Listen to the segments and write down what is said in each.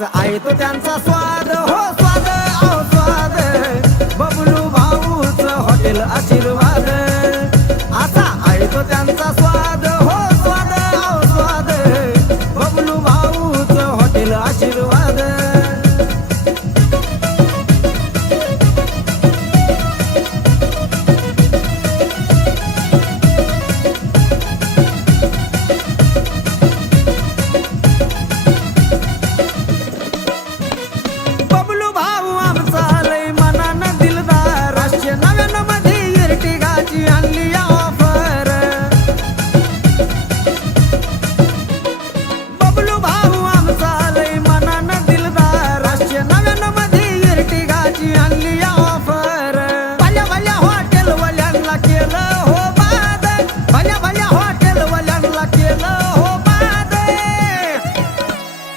असं आहे तो त्यांचा स्वाद हो स्वाद अहो स्वाद बबलू भाऊच हॉटेल आशीर्वाद असा आहे तो त्यांचा स्वाद हो स्वाद अहो स्वाद बबलू भाऊच हॉटेल आशीर्वाद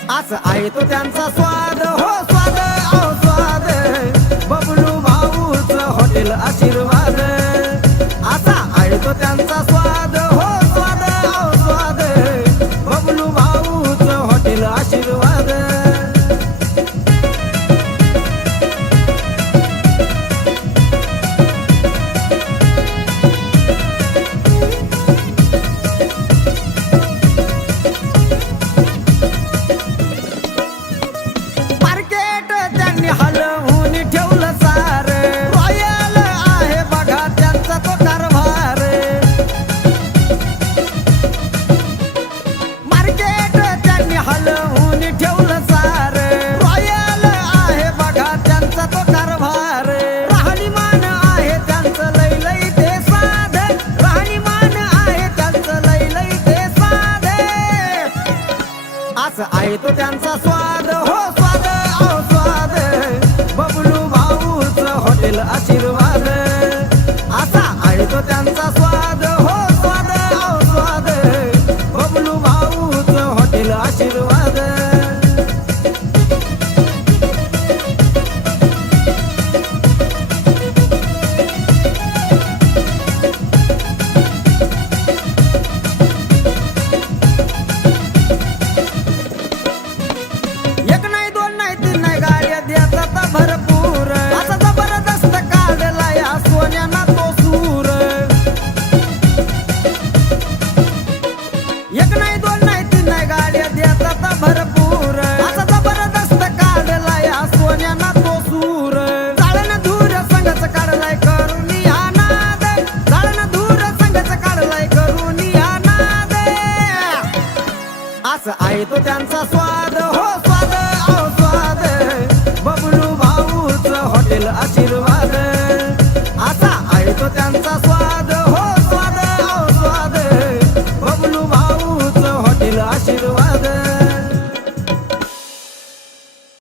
असं आहे तो त्यांचा स्वाद हो स्वाद अहो स्वाद बबलू भाऊच हॉटेल आशीर्वाद असा आहे तो त्यांचा स्वाद हो स्वाद अहो स्वाद बबलू भाऊच हॉटेल आशीर्वाद असं आहे तो त्यांचा स्वाद हो स्वाद अहो स्वाद बबलू भाऊच हॉटेल आशीर्वाद असा आहे तो त्यांचा स्वाद हो स्वाद अहो स्वाद बबलू भाऊच हॉटेल आशीर्वाद भरपूर असा जबरदस्त काढला या सोन्याना तो सूर एक नाही दोन नाही तीन नाही गाड्या देतात भरपूर असा जबरदस्त काढला या सोन्याना तो सूर जाळण धूर संघच काढलाय करून या नाद जाळण धूर संघच काढलाय करून या नाद असं आहे तो त्यांचा स्वाद हो स्वाद अहो स्वाद बबलू हॉटेल